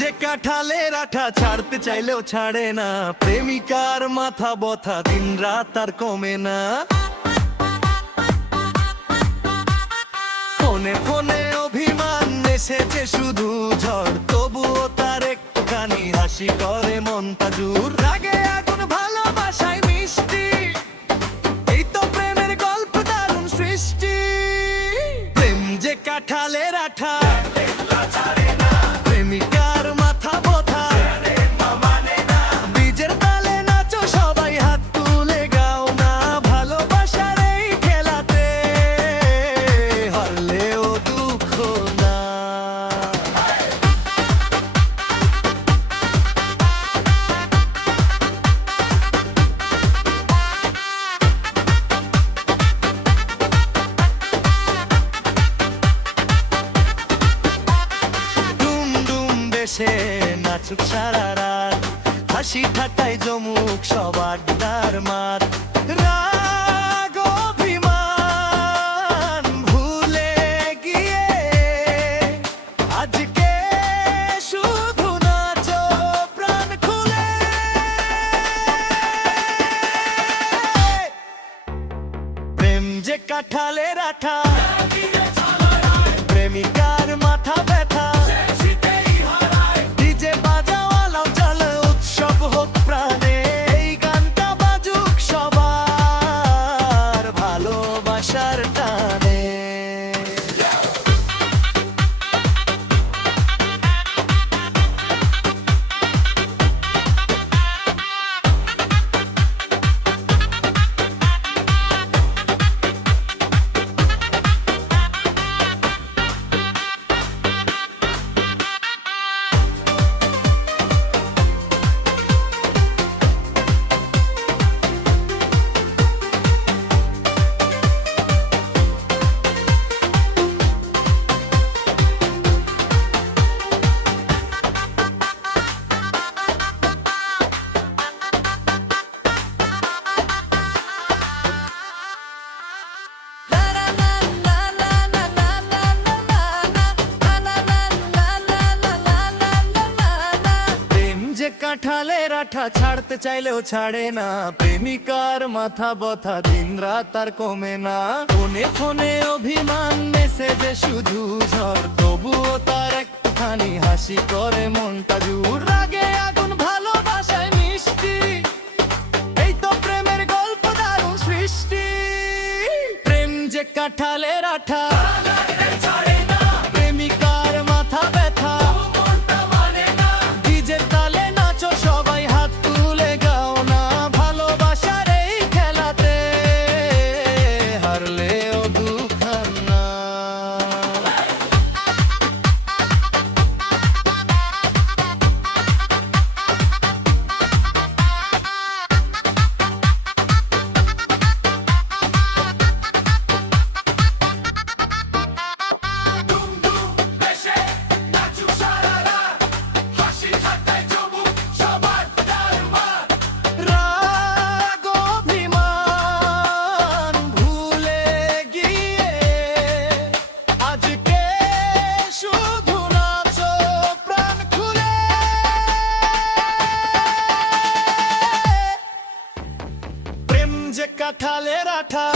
যে কাঁঠালের আঠা ছাড়তে চাইলেও ছাড়ে না, প্রেমিকার মাথা বথা দিন রাত আর কমে না। ফোনে ফোনে অভিমান এসেছে শুধু ঝড়, তবুও তার একটুখানি হাসি করে মনটা জুর। রাগে আগুন ভালোবাসায় মিষ্টি, এই তো প্রেমের গল্প দারুণ সৃষ্টি। প্রেম যে কাঁঠালের আঠা প্রেমিকার মাথা বথা, বীজের তালে নাচো সবাই হাত তুলে গাও না, ভালোবাসার এই খেলাতে হারলেও দুঃখ না। সে নাচুক সারা রাত, হাসি ঠাট্টায় জমুক সব আড্ডার মাঠ। রাগ অভিমান ভুলে গিয়ে আজকে শুধু নাচো প্রাণ খুলে। প্রেম যে কাঁঠালের আঠা প্রেমিকার মাথা ব্যথা, কাঁঠালের আঠা ছাড়তে চাইলেও ছাড়ে না, প্রেমিকার মাথা বথা দিন রাত আর কমে না। ফোনে ফোনে অভিমান মেসেজে শুধু ঝড়, তবুও তার একটুখানি হাসি করে মনটা জুর। রাগে আগুন ভালোবাসায় মিষ্টি, এই তো প্রেমের গল্প দারুণ সৃষ্টি। প্রেম যে কাঁঠালের আঠা প্রেমিকার মাথা ব্যথা, কাঁঠালের আঠা